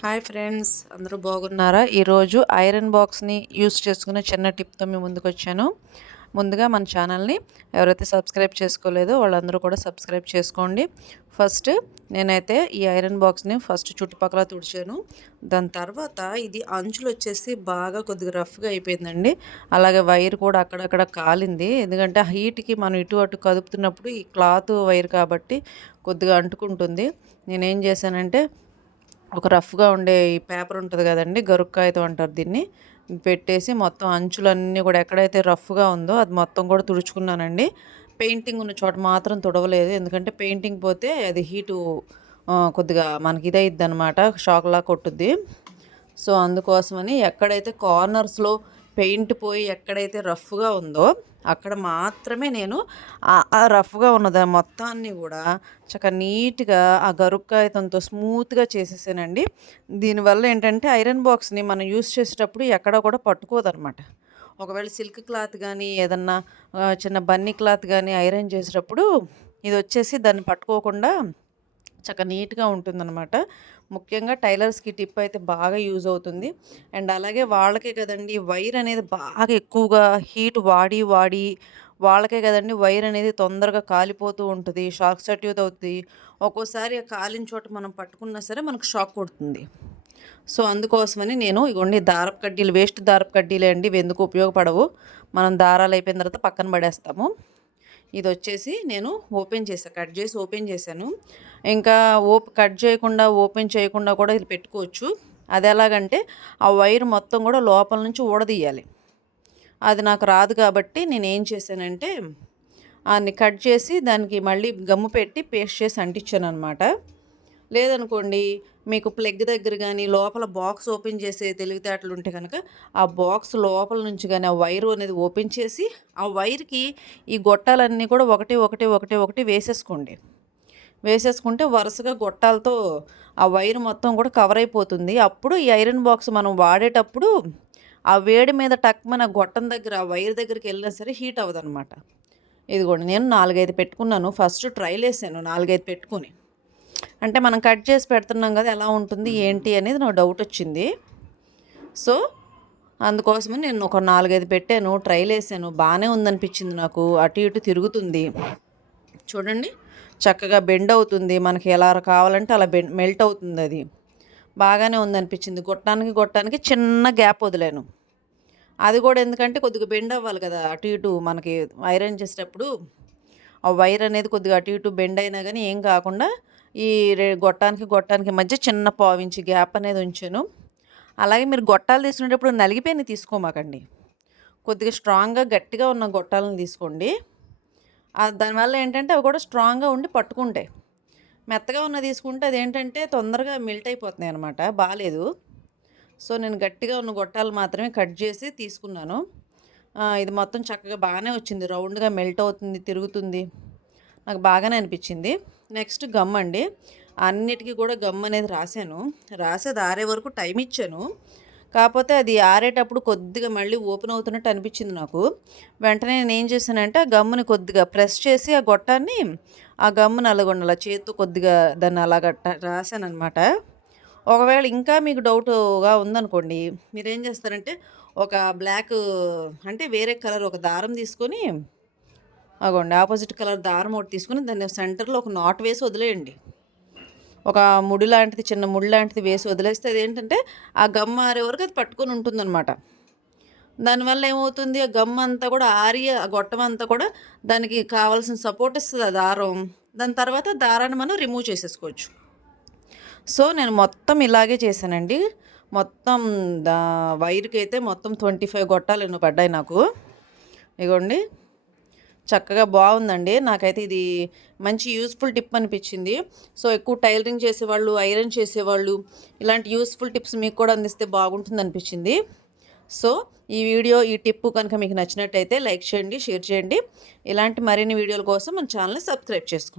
Hi friends, అందరూ బాగున్నారా? ఈరోజు ఐరన్ బాక్స్ని యూస్ చేసుకునే చిన్న టిప్తో మీ ముందుకు వచ్చాను. ముందుగా మన ఛానల్ని ఎవరైతే సబ్స్క్రైబ్ చేసుకోలేదో వాళ్ళందరూ కూడా సబ్స్క్రైబ్ చేసుకోండి. ఫస్ట్ నేనైతే ఈ ఐరన్ బాక్స్ని చుట్టుపక్కల తుడిచాను. దాని తర్వాత ఇది అంచులు వచ్చేసి బాగా కొద్దిగా రఫ్గా అయిపోయిందండి. అలాగే వైర్ కూడా అక్కడక్కడ కాలింది. ఎందుకంటే హీట్కి మనం ఇటు అటు కదుపుతున్నప్పుడు ఈ క్లాత్ వైర్ కాబట్టి కొద్దిగా అంటుకుంటుంది. నేనేం చేశానంటే ఒక రఫ్గా ఉండే ఈ పేపర్ ఉంటుంది కదండి, గరుక్ కాగితం అంటారు దీన్ని, పెట్టేసి మొత్తం అంచులన్నీ కూడా ఎక్కడైతే రఫ్గా ఉందో అది మొత్తం కూడా తుడుచుకున్నానండి. పెయింటింగ్ ఉన్న చోట మాత్రం తుడవలేదు, ఎందుకంటే పెయింటింగ్ పోతే అది హీటు కొద్దిగా మనకి ఇదైద్ది అనమాట, షాక్లా కొట్టుద్ది. సో అందుకోసమని ఎక్కడైతే కార్నర్స్లో పెయింట్ పోయి ఎక్కడైతే రఫ్గా ఉందో అక్కడ మాత్రమే నేను ఆ రఫ్గా ఉన్నది మొత్తాన్ని కూడా చక్కగా నీట్గా ఆ గరుక్కాయతంతో స్మూత్గా చేసేసానండి. దీనివల్ల ఏంటంటే ఐరన్ బాక్స్ని మనం యూస్ చేసేటప్పుడు ఎక్కడ కూడా పట్టుకోదనమాట. ఒకవేళ సిల్క్ క్లాత్ కానీ ఏదన్నా చిన్న బన్నీ క్లాత్ కానీ ఐరన్ చేసేటప్పుడు ఇది వచ్చేసి దాన్ని పట్టుకోకుండా చక్కగా నీట్గా ఉంటుందన్నమాట. ముఖ్యంగా టైలర్స్కి టిప్ అయితే బాగా యూజ్ అవుతుంది. అండ్ అలాగే వాళ్ళకే కదండి వైర్ అనేది బాగా ఎక్కువగా హీట్ వాడి వాడి వాళ్ళకే కదండి వైర్ అనేది తొందరగా కాలిపోతూ ఉంటుంది, షార్ట్ సర్క్యూట్ అవుతుంది. ఒక్కోసారి ఆ కాలిన చోట మనం పట్టుకున్నా సరే మనకు షాక్ కొడుతుంది. సో అందుకోసమని నేను ఇగోండి దారపు కడ్డీలు, వేస్ట్ దారపు కడ్డీలే అండి, ఇవి ఎందుకు ఉపయోగపడవు, మనం దారాలు అయిపోయిన తర్వాత పక్కన పడేస్తాము. ఇది వచ్చేసి నేను కట్ చేసి ఓపెన్ చేశాను. ఇంకా కట్ చేయకుండా ఓపెన్ చేయకుండా కూడా ఇది పెట్టుకోవచ్చు. అది ఎలాగంటే ఆ వైర్ మొత్తం కూడా లోపల నుంచి ఊడదీయాలి. అది నాకు రాదు కాబట్టి నేను ఏం చేశానంటే దాన్ని కట్ చేసి దానికి మళ్ళీ గమ్ము పెట్టి పేస్ట్ చేసి అంటించాను అనమాట. లేదనుకోండి మీకు ప్లగ్ దగ్గర కానీ లోపల బాక్స్ ఓపెన్ చేసే తెలివితేటలు ఉంటే కనుక ఆ బాక్స్ లోపల నుంచి కానీ ఆ వైరు అనేది ఓపెన్ చేసి ఆ వైర్కి ఈ గొట్టాలన్నీ కూడా ఒకటి ఒకటి ఒకటి ఒకటి వేసేసుకుంటే వరుసగా గొట్టాలతో ఆ వైర్ మొత్తం కూడా కవర్ అయిపోతుంది. అప్పుడు ఈ ఐరన్ బాక్స్ మనం వాడేటప్పుడు ఆ వేడి మీద టక్మన గొట్టం దగ్గర ఆ వైర్ దగ్గరికి వెళ్ళినా సరే హీట్ అవ్వదనమాట. ఇదిగోండి నేను 4-5 పెట్టుకున్నాను. ఫస్ట్ ట్రైల్ వేసాను 4-5 పెట్టుకుని. అంటే మనం కట్ చేసి పెడుతున్నాం కదా, ఎలా ఉంటుంది ఏంటి అనేది నాకు డౌట్ వచ్చింది. సో అందుకోసమని నేను ఒక 4-5 పెట్టాను, ట్రైల్ వేసాను. బాగానే ఉందనిపించింది నాకు. అటు ఇటు తిరుగుతుంది చూడండి, చక్కగా బెండ్ అవుతుంది, మనకి ఎలా కావాలంటే అలా మెల్ట్ అవుతుంది. అది బాగానే ఉందనిపించింది. గొట్టానికి చిన్న గ్యాప్ వదిలాను. అది కూడా ఎందుకంటే కొద్దిగా బెండ్ అవ్వాలి కదా, అటు ఇటు మనకి ఐరన్ చేసేటప్పుడు ఆ వైర్ అనేది కొద్దిగా అటు ఇటు బెండ్ అయినా కానీ ఏం కాకుండా ఈ గొట్టానికి మధ్య చిన్న పావించి గ్యాప్ అనేది ఉంచాను. అలాగే మీరు గొట్టాలు తీసుకునేటప్పుడు నలిగిపోయిన తీసుకోమాకండి, కొద్దిగా స్ట్రాంగ్గా గట్టిగా ఉన్న గొట్టాలను తీసుకోండి. దానివల్ల ఏంటంటే అవి కూడా స్ట్రాంగ్గా ఉండి పట్టుకుంటాయి. మెత్తగా ఉన్న తీసుకుంటే అదేంటంటే తొందరగా మెల్ట్ అయిపోతున్నాయి అనమాట, బాగాలేదు. సో నేను గట్టిగా ఉన్న గొట్టాలు మాత్రమే కట్ చేసి తీసుకున్నాను. ఇది మొత్తం చక్కగా బాగానే వచ్చింది, రౌండ్గా మెల్ట్ అవుతుంది, తిరుగుతుంది, నాకు బాగానే అనిపించింది. నెక్స్ట్ గమ్ అండి, అన్నిటికీ కూడా గమ్ అనేది రాసేది ఆరే వరకు టైం ఇచ్చాను. కాకపోతే అది ఆరేటప్పుడు కొద్దిగా మళ్ళీ ఓపెన్ అవుతున్నట్టు అనిపించింది నాకు. వెంటనే నేను ఏం చేశానంటే ఆ గమ్ముని కొద్దిగా ప్రెస్ చేసి ఆ గొట్టాన్ని ఆ గమ్ముని అలాగొండాల చేతితో కొద్దిగా దాన్ని అలాగ రాశానమాట. ఒకవేళ ఇంకా మీకు డౌట్గా ఉందనుకోండి, మీరేం చేస్తారంటే ఒక బ్లాక్ అంటే వేరే కలర్ ఒక దారం తీసుకొని అగోండి ఆపోజిట్ కలర్ దారం ఒకటి తీసుకుని దాన్ని సెంటర్లో ఒక నాట్ వేసి వదిలేయండి. ఒక ముడి లాంటిది, చిన్న ముడి లాంటిది వేసి వదిలేస్తే అదేంటంటే ఆ గమ్ ఆరే వరకు అది పట్టుకొని ఉంటుందన్నమాట. దానివల్ల ఏమవుతుంది, ఆ గమ్ అంతా కూడా ఆరి ఆ గొట్టం అంతా కూడా దానికి కావాల్సిన సపోర్ట్ ఇస్తుంది ఆ దారం. దాని తర్వాత దారాన్ని మనం రిమూవ్ చేసేసుకోవచ్చు. సో నేను మొత్తం ఇలాగే చేశానండి. మొత్తం వైర్కి అయితే మొత్తం 25 గొట్టాలు ఎన్నో పడ్డాయి నాకు. ఇగోండి చక్కగా బాగుందండి. నాకైతే ఇది మంచి యూస్ఫుల్ టిప్ అనిపించింది. సో ఎక్కువ టైలరింగ్ చేసేవాళ్ళు, ఐరన్ చేసేవాళ్ళు ఇలాంటి యూస్ఫుల్ టిప్స్ మీకు కూడా అందిస్తే బాగుంటుంది అనిపించింది. సో ఈ టిప్ కనుక మీకు నచ్చినట్టయితే లైక్ చేయండి, షేర్ చేయండి. ఇలాంటి మరిన్ని వీడియోల కోసం మన ఛానల్ని సబ్స్క్రైబ్ చేసుకోండి.